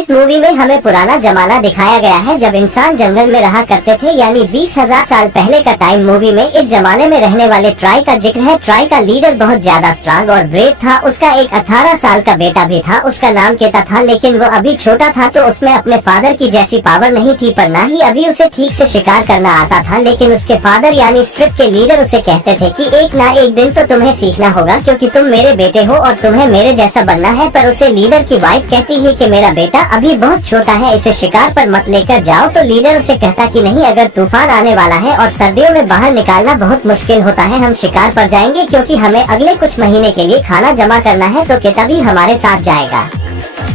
इस मूवी में हमें पुराना जमाना दिखाया गया है जब इंसान जंगल में रहा करते थे, यानी 20,000 साल पहले का टाइम। मूवी में इस जमाने में रहने वाले ट्राई का जिक्र है। ट्राई का लीडर बहुत ज्यादा स्ट्रांग और ब्रेव था। उसका एक 18 साल का बेटा भी था, उसका नाम केता था, लेकिन वो अभी छोटा था तो उसमें अपने फादर की जैसी पावर नहीं थी, पर ना ही अभी उसे ठीक से शिकार करना आता था। लेकिन उसके फादर यानी स्ट्रिप के लीडर उसे कहते थे कि एक ना एक दिन तो तुम्हें सीखना होगा, क्योंकि तुम मेरे बेटे हो और तुम्हें मेरे जैसा बनना है। पर उसे लीडर की वाइफ कहती है कि मेरा बेटा अभी बहुत छोटा है, इसे शिकार पर मत लेकर जाओ। तो लीडर उसे कहता कि नहीं, अगर तूफान आने वाला है और सर्दियों में बाहर निकालना बहुत मुश्किल होता है, हम शिकार पर जाएंगे क्योंकि हमें अगले कुछ महीने के लिए खाना जमा करना है। तो केता भी हमारे साथ जाएगा।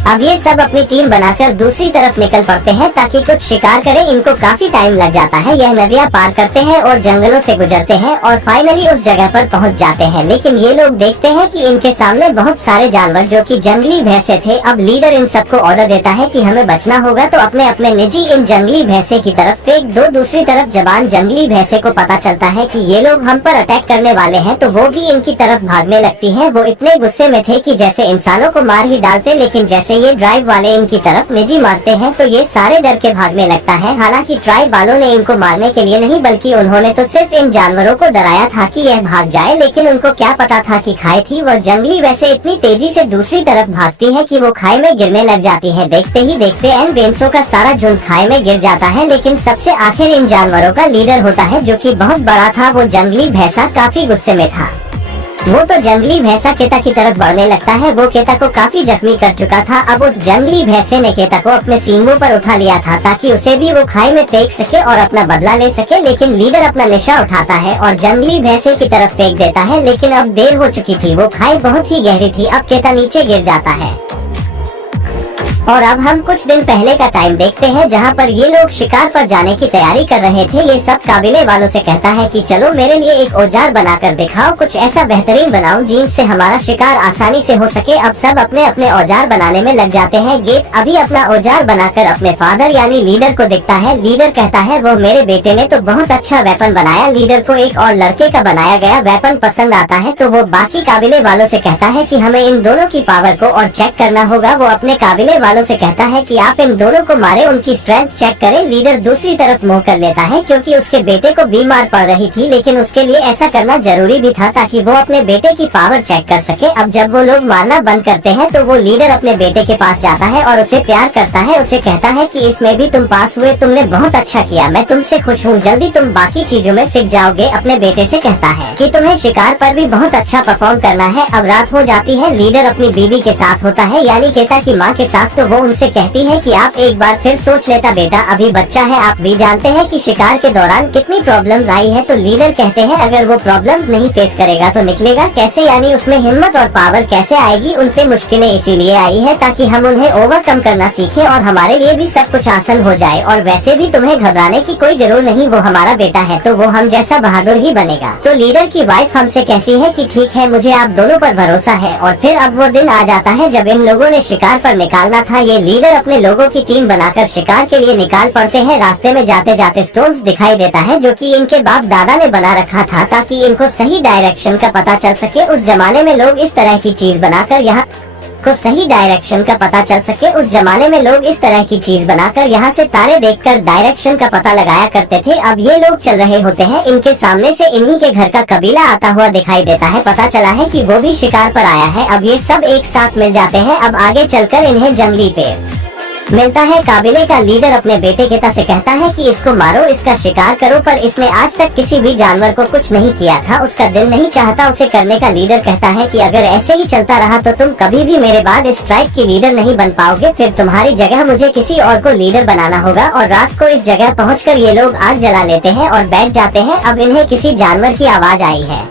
अब ये सब अपनी टीम बनाकर दूसरी तरफ निकल पड़ते हैं ताकि कुछ शिकार करें। इनको काफी टाइम लग जाता है। यह नदियां पार करते हैं और जंगलों से गुजरते हैं और फाइनली उस जगह पर पहुंच जाते हैं। लेकिन ये लोग देखते हैं कि इनके सामने बहुत सारे जानवर जो कि जंगली भैंसे थे। अब लीडर इन सबको ऑर्डर देता है कि हमें बचना होगा, तो अपने अपने निजी इन जंगली भैंसे की तरफ फेंक दो। दूसरी तरफ जबान जंगली भैंसे को पता चलता है कि ये लोग हम पर अटैक करने वाले हैं, तो वो भी इनकी तरफ भागने लगती है। वो इतने गुस्से में थे कि जैसे इंसानों को मार ही डालते, लेकिन जैसे ये ड्राइव वाले इनकी तरफ निजी मारते हैं तो ये सारे डर के भागने लगता है। हालांकि ट्राइब वालों ने इनको मारने के लिए नहीं, बल्कि उन्होंने तो सिर्फ इन जानवरों को डराया था कि यह भाग जाए। लेकिन उनको क्या पता था कि खाई थी वो जंगली वैसे इतनी तेजी से दूसरी तरफ भागती है कि वो खाई में गिरने लग जाती है। देखते ही देखते एन बेंसों का सारा झुंड खाई में गिर जाता है। लेकिन सबसे आखिर इन जानवरों का लीडर होता है जो कि बहुत बड़ा था। वो जंगली भैंसा काफी गुस्से में था। वो तो जंगली भैंसा केता की तरफ बढ़ने लगता है। वो केता को काफी जख्मी कर चुका था। अब उस जंगली भैंसे ने केता को अपने सींगों पर उठा लिया था ताकि उसे भी वो खाई में फेंक सके और अपना बदला ले सके। लेकिन लीडर अपना निशा उठाता है और जंगली भैंसे की तरफ फेंक देता है। लेकिन अब देर हो चुकी थी, वो खाई बहुत ही गहरी थी। अब केता नीचे गिर जाता है। और अब हम कुछ दिन पहले का टाइम देखते हैं जहां पर ये लोग शिकार पर जाने की तैयारी कर रहे थे। ये सब काबिले वालों से कहता है कि चलो मेरे लिए एक औजार बनाकर दिखाओ, कुछ ऐसा बेहतरीन बनाओ जिनसे हमारा शिकार आसानी से हो सके। अब सब अपने अपने औजार बनाने में लग जाते हैं। गेट अभी अपना औजार बनाकर अपने फादर यानी लीडर को दिखता है। लीडर कहता है वो मेरे बेटे ने तो बहुत अच्छा वेपन बनाया। लीडर को एक और लड़के का बनाया गया वेपन पसंद आता है, तो वो बाकी काबिले वालों से कहता है कि हमें इन दोनों की पावर को और चेक करना होगा। वो अपने काबिले वालों से कहता है कि आप इन दोनों को मारे, उनकी स्ट्रेंथ चेक करें। लीडर दूसरी तरफ मुंह कर लेता है क्योंकि उसके बेटे को बीमार पड़ रही थी, लेकिन उसके लिए ऐसा करना जरूरी भी था ताकि वो अपने बेटे की पावर चेक कर सके। अब जब वो लोग मारना बंद करते हैं तो वो लीडर अपने बेटे के पास जाता है और उसे प्यार करता है। उसे कहता है कि इसमें भी तुम पास हुए, तुमने बहुत अच्छा किया, मैं तुमसे खुश हूँ, जल्दी तुम बाकी चीजों में सीख जाओगे। अपने बेटे से कहता है कि तुम्हें शिकार पर भी बहुत अच्छा परफॉर्म करना है। अब रात हो जाती है। लीडर अपनी बीवी के साथ होता है यानी केता की माँ के साथ। तो वो उनसे कहती है कि आप एक बार फिर सोच लेता बेटा, अभी बच्चा है। आप भी जानते हैं कि शिकार के दौरान कितनी प्रॉब्लम्स आई है। तो लीडर कहते हैं अगर वो प्रॉब्लम्स नहीं फेस करेगा तो निकलेगा कैसे, यानी उसमें हिम्मत और पावर कैसे आएगी। उनपे मुश्किलें इसीलिए आई है ताकि हम उन्हें ओवरकम करना सीखें और हमारे लिए भी सब कुछ आसान हो जाए। और वैसे भी तुम्हें घबराने की कोई जरूरत नहीं, वो हमारा बेटा है तो वो हम जैसा बहादुर ही बनेगा। तो लीडर की वाइफ हमसे कहती है कि ठीक है, मुझे आप दोनों पर भरोसा है। और फिर अब वो दिन आ जाता है जब इन लोगों ने शिकार पर निकालना था। ये लीडर अपने लोगों की टीम बनाकर शिकार के लिए निकाल पड़ते हैं। रास्ते में जाते जाते स्टोन्स दिखाई देता है जो कि इनके बाप दादा ने बना रखा था ताकि इनको सही डायरेक्शन का पता चल सके। उस जमाने में लोग इस तरह की चीज बनाकर यहाँ को सही डायरेक्शन का पता चल सके। उस जमाने में लोग इस तरह की चीज बनाकर यहाँ से तारे देखकर डायरेक्शन का पता लगाया करते थे। अब ये लोग चल रहे होते हैं, इनके सामने से इन्हीं के घर का कबीला आता हुआ दिखाई देता है। पता चला है कि वो भी शिकार पर आया है। अब ये सब एक साथ मिल जाते हैं। अब आगे चलकर इन्हें जंगली पेड़ मिलता है। काबिले का लीडर अपने बेटे केता से कहता है कि इसको मारो, इसका शिकार करो, पर इसने आज तक किसी भी जानवर को कुछ नहीं किया था, उसका दिल नहीं चाहता उसे करने का। लीडर कहता है कि अगर ऐसे ही चलता रहा तो तुम कभी भी मेरे बाद इस ट्राइब की लीडर नहीं बन पाओगे, फिर तुम्हारी जगह मुझे किसी और को लीडर बनाना होगा। और रात को इस जगह पहुंचकर ये लोग आग जला लेते हैं और बैठ जाते हैं। अब इन्हें किसी जानवर की आवाज आई है।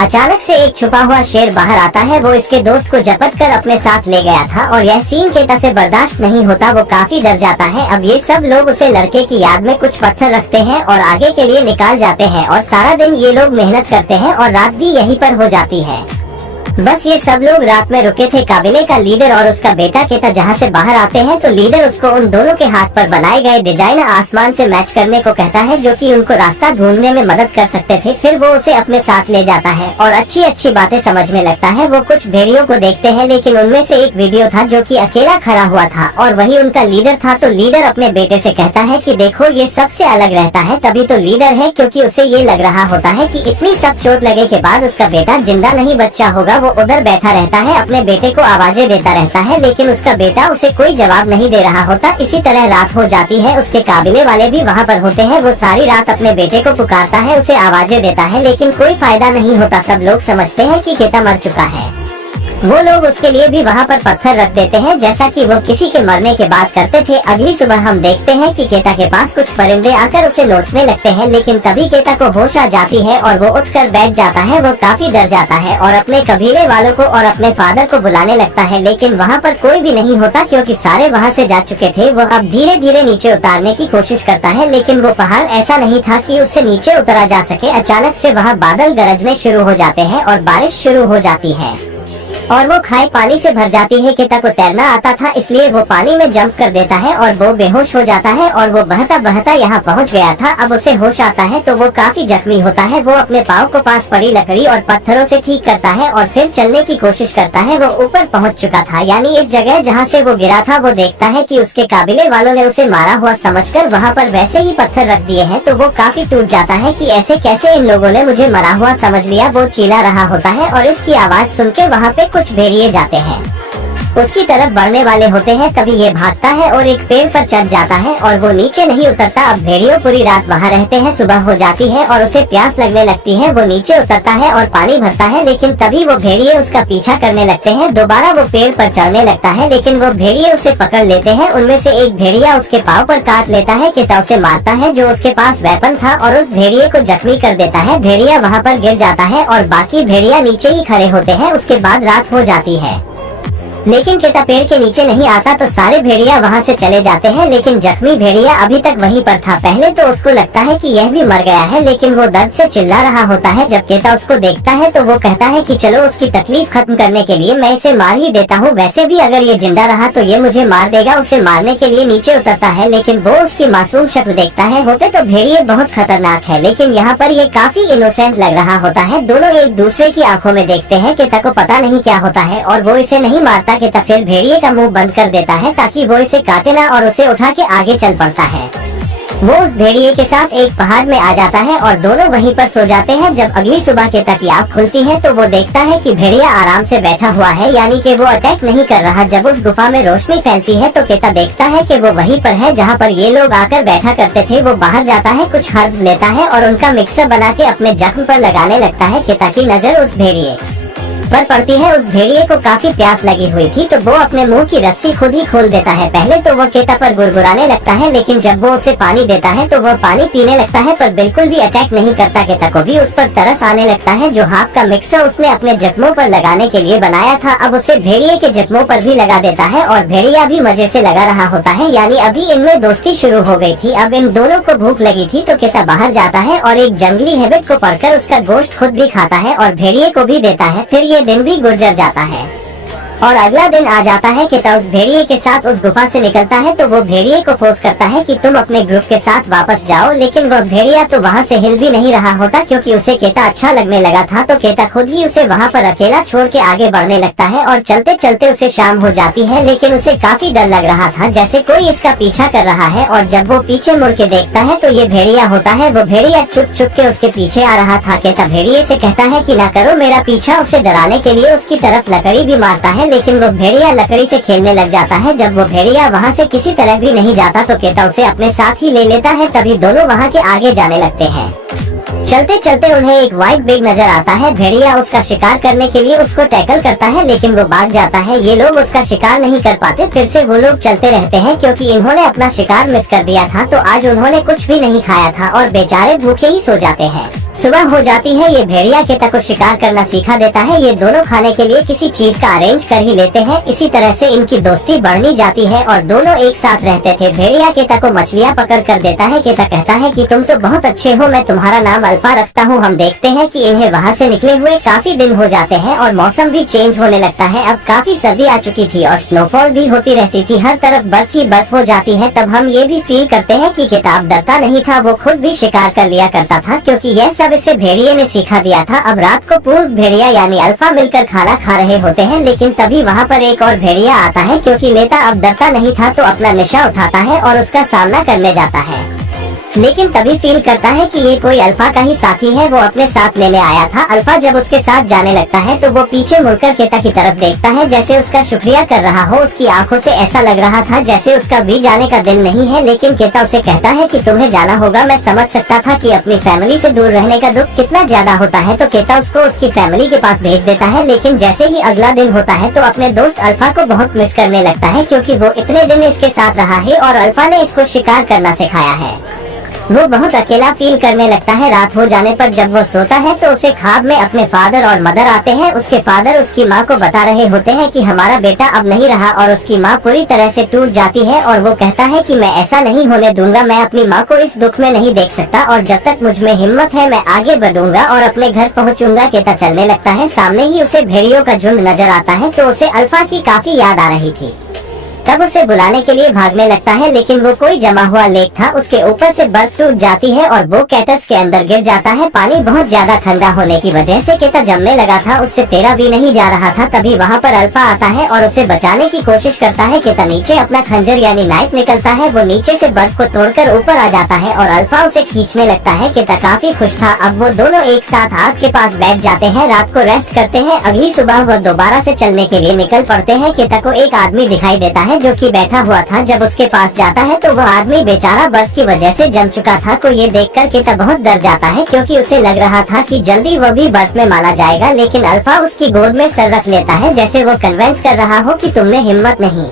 अचानक से एक छुपा हुआ शेर बाहर आता है। वो इसके दोस्त को झपट कर अपने साथ ले गया था और यह सीन केता से बर्दाश्त नहीं होता। वो काफी डर जाता है। अब ये सब लोग उसे लड़के की याद में कुछ पत्थर रखते हैं और आगे के लिए निकाल जाते हैं। और सारा दिन ये लोग मेहनत करते हैं और रात भी यहीं पर हो जाती है। बस ये सब लोग रात में रुके थे। काबिले का लीडर और उसका बेटा केता जहाँ से बाहर आते हैं तो लीडर उसको उन दोनों के हाथ पर बनाए गए डिजाइन आसमान से मैच करने को कहता है, जो कि उनको रास्ता ढूंढने में मदद कर सकते थे। फिर वो उसे अपने साथ ले जाता है और अच्छी अच्छी बातें समझने लगता है। वो कुछ भेड़ियों को देखते हैं, लेकिन उनमें से एक वीडियो था जो कि अकेला खड़ा हुआ था और वही उनका लीडर था। तो लीडर अपने बेटे से कहता है कि देखो ये सबसे अलग रहता है, तभी तो लीडर है, क्योंकि उसे ये लग रहा होता है कि इतनी सब चोट लगे के बाद उसका बेटा जिंदा नहीं बच्चा होगा। वो उधर बैठा रहता है, अपने बेटे को आवाजें देता रहता है, लेकिन उसका बेटा उसे कोई जवाब नहीं दे रहा होता। इसी तरह रात हो जाती है। उसके काबिले वाले भी वहाँ पर होते हैं। वो सारी रात अपने बेटे को पुकारता है, उसे आवाजें देता है, लेकिन कोई फायदा नहीं होता। सब लोग समझते हैं कि केता मर चुका है। वो लोग उसके लिए भी वहाँ पर पत्थर रख देते हैं, जैसा कि वो किसी के मरने के बाद करते थे। अगली सुबह हम देखते हैं कि केता के पास कुछ परिंदे आकर उसे नोचने लगते हैं, लेकिन तभी केता को होश आ जाती है और वो उठकर बैठ जाता है। वो काफी डर जाता है और अपने कबीले वालों को और अपने फादर को बुलाने लगता है, लेकिन वहाँ पर कोई भी नहीं होता, क्योंकि सारे वहाँ से जा चुके थे। वो अब धीरे धीरे नीचे उतारने की कोशिश करता है, लेकिन वो पहाड़ ऐसा नहीं था कि उससे नीचे उतरा जा सके। अचानक से वहाँ बादल गरजने शुरू हो जाते हैं और बारिश शुरू हो जाती है और वो खाई पानी से भर जाती है। केता को तैरना आता था, इसलिए वो पानी में जंप कर देता है और वो बेहोश हो जाता है और वो बहता बहता यहाँ पहुँच गया था। अब उसे होश आता है तो वो काफी जख्मी होता है। वो अपने पाँव को पास पड़ी लकड़ी और पत्थरों से ठीक करता है और फिर चलने की कोशिश करता है। वो ऊपर पहुँच चुका था, यानी इस जगह जहाँ से वो गिरा था। वो देखता है कि उसके काबिले वालों ने उसे मारा हुआ समझकर वहाँ पर वैसे ही पत्थर रख दिए हैं। तो वो काफी टूट जाता है कि ऐसे कैसे इन लोगों ने मुझे मरा हुआ समझ लिया। वो चिल्ला रहा होता है और इसकी आवाज सुन के वहाँ पे कुछ भेड़िए जाते हैं, उसकी तरफ बढ़ने वाले होते हैं। तभी ये भागता है और एक पेड़ पर चढ़ जाता है और वो नीचे नहीं उतरता। अब भेड़ियों पूरी रात वहाँ रहते हैं। सुबह हो जाती है और उसे प्यास लगने लगती है। वो नीचे उतरता है और पानी भरता है, लेकिन तभी वो भेड़िए उसका पीछा करने लगते हैं। दोबारा वो पेड़ पर चढ़ने लगता है, लेकिन वो भेड़िए उसे पकड़ लेते हैं। उनमें से एक भेड़िया उसके पाँव पर काट लेता है। केता उसे मारता है, जो उसके पास वेपन था, और उस भेड़िए को जख्मी कर देता है। भेड़िया वहाँ पर गिर जाता है और बाकी भेड़िया नीचे ही खड़े होते हैं। उसके बाद रात हो जाती है, लेकिन केता पेड़ के नीचे नहीं आता। तो सारे भेड़िया वहाँ से चले जाते हैं, लेकिन जख्मी भेड़िया अभी तक वहीं पर था। पहले तो उसको लगता है कि यह भी मर गया है, लेकिन वो दर्द से चिल्ला रहा होता है। जब केता उसको देखता है तो वो कहता है कि चलो उसकी तकलीफ खत्म करने के लिए मैं इसे मार ही देता हूँ। वैसे भी अगर ये जिंदा रहा तो ये मुझे मार देगा। उसे मारने के लिए नीचे उतरता है, लेकिन वो उसकी मासूम शक्ल देखता है। होते तो भेड़िए बहुत खतरनाक है, लेकिन यहाँ पर ये काफी इनोसेंट लग रहा होता है। दोनों एक दूसरे की आंखों में देखते हैं। केता को पता नहीं क्या होता है और वो इसे नहीं मारता। केता फिर भेड़िए का मुंह बंद कर देता है ताकि वो इसे काटे ना, और उसे उठा के आगे चल पड़ता है। वो उस भेड़िए के साथ एक पहाड़ में आ जाता है और दोनों वहीं पर सो जाते हैं। जब अगली सुबह केता की आँख खुलती है तो वो देखता है कि भेड़िया आराम से बैठा हुआ है, यानी कि वो अटैक नहीं कर रहा। जब उस गुफा में रोशनी फैलती है तो केता देखता है कि वो वहीं पर है जहाँ पर ये लोग आकर बैठा करते थे। वो बाहर जाता है, कुछ हर्ब्स लेता है और उनका मिक्सर बना के अपने जख्म पर लगाने लगता है। केता की नजर उस भेड़िए पर पड़ती है। उस भेड़िए को काफी प्यास लगी हुई थी, तो वो अपने मुंह की रस्सी खुद ही खोल देता है। पहले तो वो केता पर गुड़गुड़ाने लगता है, लेकिन जब वो उसे पानी देता है तो वो पानी पीने लगता है, पर बिल्कुल भी अटैक नहीं करता। केता को भी उस पर तरस आने लगता है। जो हाथ का मिक्सर उसने अपने जख्मों पर लगाने के लिए बनाया था, अब उसे भेड़िए के जख्मों पर भी लगा देता है और भेड़िया भी मजे से लगा रहा होता है। यानी अभी इनमें दोस्ती शुरू हो गई थी। अब इन दोनों को भूख लगी थी, तो केता बाहर जाता है और एक जंगली हैबिट को पकड़कर उसका गोश्त खुद भी खाता है और भेड़िए को भी देता है। फिर ये दिन भी गुजर जाता है और अगला दिन आ जाता है। केता उस भेड़िए के साथ उस गुफा से निकलता है, तो वो भेड़िए को फोर्स करता है कि तुम अपने ग्रुप के साथ वापस जाओ, लेकिन वो भेड़िया तो वहाँ से हिल भी नहीं रहा होता, क्योंकि उसे केता अच्छा लगने लगा था। तो केता खुद ही उसे वहाँ पर अकेला छोड़ के आगे बढ़ने लगता है और चलते चलते उसे शाम हो जाती है, लेकिन उसे काफी डर लग रहा था, जैसे कोई इसका पीछा कर रहा है। और जब वो पीछे मुड़ के देखता है तो ये भेड़िया होता है। वो भेड़िया चुप चुप के उसके पीछे आ रहा था। केता भेड़िए से कहता है कि ना करो मेरा पीछा। उसे डराने के लिए उसकी तरफ लकड़ी भी मारता है, लेकिन वो भेड़िया लकड़ी से खेलने लग जाता है। जब वो भेड़िया वहाँ से किसी तरह भी नहीं जाता तो केता उसे अपने साथ ही ले लेता है। तभी दोनों वहाँ के आगे जाने लगते हैं। चलते चलते उन्हें एक व्हाइट बिग नजर आता है। भेड़िया उसका शिकार करने के लिए उसको टैकल करता है, लेकिन वो भाग जाता है। ये लोग उसका शिकार नहीं कर पाते। फिर से वो लोग चलते रहते हैं, क्योंकि इन्होंने अपना शिकार मिस कर दिया था, तो आज उन्होंने कुछ भी नहीं खाया था और बेचारे भूखे ही सो जाते हैं। सुबह हो जाती है, ये भेड़िया केता को शिकार करना सिखा देता है। ये दोनों खाने के लिए किसी चीज का अरेंज कर ही लेते हैं। इसी तरह से इनकी दोस्ती बढ़नी जाती है और दोनों एक साथ रहते थे। भेड़िया केता को मछलियाँ पकड़ कर देता है। केता कहता है कि तुम तो बहुत अच्छे हो, मैं तुम्हारा नाम अल्फा रखता हूँ। हम देखते हैं कि इन्हें वहाँ से निकले हुए काफी दिन हो जाते हैं और मौसम भी चेंज होने लगता है। अब काफी सर्दी आ चुकी थी और स्नोफॉल भी होती रहती थी, हर तरफ बर्फ ही बर्फ हो जाती है। तब हम ये भी फील करते हैं कि किताब डरता नहीं था, वो खुद भी शिकार कर लिया करता था, क्योंकि यह सब इसे भेड़िए ने सिखा दिया था। अब रात को पूर्व भेड़िया यानी अल्फा मिलकर खाना खा रहे होते हैं, लेकिन तभी वहाँ पर एक और भेड़िया आता है। क्योंकि लेता अब डरता नहीं था तो अपना निशा उठाता है और उसका सामना करने जाता है, लेकिन तभी फील करता है कि ये कोई अल्फा का ही साथी है, वो अपने साथ लेने आया था। अल्फा जब उसके साथ जाने लगता है तो वो पीछे मुड़कर केता की तरफ देखता है, जैसे उसका शुक्रिया कर रहा हो। उसकी आंखों से ऐसा लग रहा था जैसे उसका भी जाने का दिल नहीं है, लेकिन केता उसे कहता है कि तुम्हें जाना होगा। मैं समझ सकता था कि अपनी फैमिली से दूर रहने का दुख कितना ज्यादा होता है, तो केता उसको उसकी फैमिली के पास भेज देता है। लेकिन जैसे ही अगला दिन होता है तो अपने दोस्त अल्फा को बहुत मिस करने लगता है, क्योंकि वो इतने दिन इसके साथ रहा है और अल्फा ने इसको शिकार करना सिखाया है। वो बहुत अकेला फील करने लगता है। रात हो जाने पर जब वो सोता है तो उसे ख्वाब में अपने फादर और मदर आते हैं। उसके फादर उसकी माँ को बता रहे होते हैं कि हमारा बेटा अब नहीं रहा, और उसकी माँ पूरी तरह से टूट जाती है और वो कहता है कि मैं ऐसा नहीं होने दूंगा, मैं अपनी माँ को इस दुख में नहीं देख सकता, और जब तक मुझ में हिम्मत है मैं आगे बढ़ूंगा और अपने घर पहुँचूंगा। केता चलने लगता है, सामने ही उसे भेड़ियों का झुंड नजर आता है, तो उसे अल्फा की काफी याद आ रही थी। तब उसे बुलाने के लिए भागने लगता है, लेकिन वो कोई जमा हुआ लेक था, उसके ऊपर से बर्फ टूट जाती है और वो कैटस के अंदर गिर जाता है। पानी बहुत ज्यादा ठंडा होने की वजह से केता जमने लगा था, उससे तैरा भी नहीं जा रहा था। तभी वहाँ पर अल्फा आता है और उसे बचाने की कोशिश करता है। केता नीचे अपना खंजर यानी नाइफ निकलता है, वो नीचे से बर्फ को तोड़कर ऊपर आ जाता है और अल्फा उसे खींचने लगता है। केता काफी खुश था। अब वो दोनों एक साथ आग के पास बैठ जाते हैं, रात को रेस्ट करते हैं। अगली सुबह वो दोबारा से चलने के लिए निकल पड़ते हैं। केता को एक आदमी दिखाई देता है जो कि बैठा हुआ था। जब उसके पास जाता है तो वह आदमी बेचारा बर्फ की वजह से जम चुका था, तो ये देखकर केता बहुत डर जाता है, क्योंकि उसे लग रहा था कि जल्दी वो भी बर्फ में मारा जाएगा। लेकिन अल्फा उसकी गोद में सर रख लेता है, जैसे वो कन्विंस कर रहा हो कि तुमने हिम्मत नहीं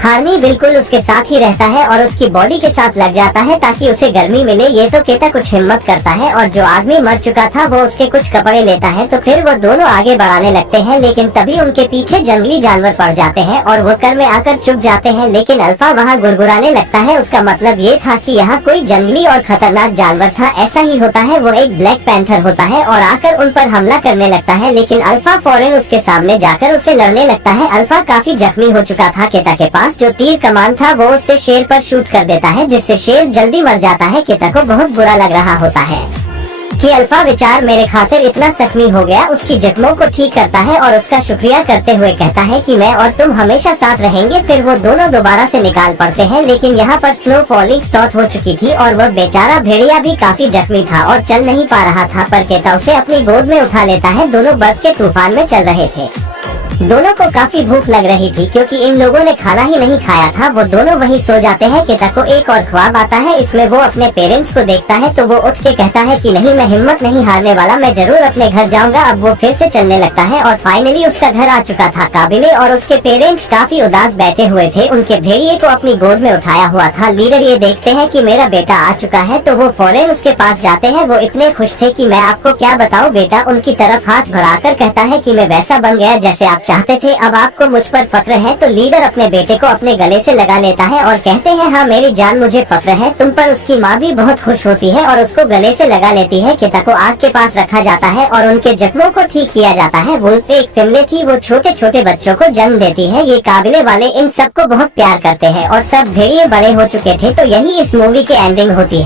हारनी। बिल्कुल उसके साथ ही रहता है और उसकी बॉडी के साथ लग जाता है ताकि उसे गर्मी मिले। ये तो केता कुछ हिम्मत करता है और जो आदमी मर चुका था वो उसके कुछ कपड़े लेता है, तो फिर वो दोनों आगे बढ़ाने लगते हैं। लेकिन तभी उनके पीछे जंगली जानवर पड़ जाते हैं और वो कर में आकर चुप जाते हैं। लेकिन अल्फा वहाँ गुड़गुड़ाने लगता है। उसका मतलब ये था कि यहाँ कोई जंगली और खतरनाक जानवर था। ऐसा ही होता है, वो एक ब्लैक पैंथर होता है और आकर उन पर हमला करने लगता है। लेकिन अल्फा फौरन उसके सामने जाकर उसे लड़ने लगता है। अल्फा काफी जख्मी हो चुका था। केता के पास जो तीर कमान था वो उससे शेर पर शूट कर देता है, जिससे शेर जल्दी मर जाता है। केता को बहुत बुरा लग रहा होता है कि अल्फा विचार मेरे खातिर इतना जख्मी हो गया। उसकी जख्मों को ठीक करता है और उसका शुक्रिया करते हुए कहता है कि मैं और तुम हमेशा साथ रहेंगे। फिर वो दोनों दोबारा से निकाल पड़ते हैं, लेकिन यहाँ पर स्नो फॉलिंग स्टार्ट हो चुकी थी और वह बेचारा भेड़िया भी काफी जख्मी था और चल नहीं पा रहा था। पर केता उसे अपनी गोद में उठा लेता है। दोनों बर्फ के तूफान में चल रहे थे। दोनों को काफी भूख लग रही थी, क्योंकि इन लोगों ने खाना ही नहीं खाया था। वो दोनों वहीं सो जाते हैं। केता को एक और ख्वाब आता है, इसमें वो अपने पेरेंट्स को देखता है, तो वो उठ के कहता है कि नहीं, मैं हिम्मत नहीं हारने वाला, मैं जरूर अपने घर जाऊंगा। अब वो फिर से चलने लगता है और फाइनली उसका घर आ चुका था। काबिले और उसके पेरेंट्स काफी उदास बैठे हुए थे। उनके भेड़िए को अपनी गोद में उठाया हुआ था। लीडर ये देखते हैं कि मेरा बेटा आ चुका है, तो वो फौरन उसके पास जाते हैं। वो इतने खुश थे कि मैं आपको क्या बताऊं। बेटा उनकी तरफ हाथ बढ़ाकर कहता है कि मैं वैसा बन गया जैसे आप चाहते थे, अब आपको मुझ पर फक्र है। तो लीडर अपने बेटे को अपने गले से लगा लेता है और कहते हैं, हाँ मेरी जान, मुझे फक्र है तुम पर। उसकी माँ भी बहुत खुश होती है और उसको गले से लगा लेती है। केता को आग के पास रखा जाता है और उनके जख्मों को ठीक किया जाता है। वुल्फ एक फैमिली थी, वो छोटे छोटे बच्चों को जन्म देती है। ये काबिले वाले इन सबको बहुत प्यार करते हैं और सब भेड़िए बड़े हो चुके थे। तो यही इस मूवी की एंडिंग होती है।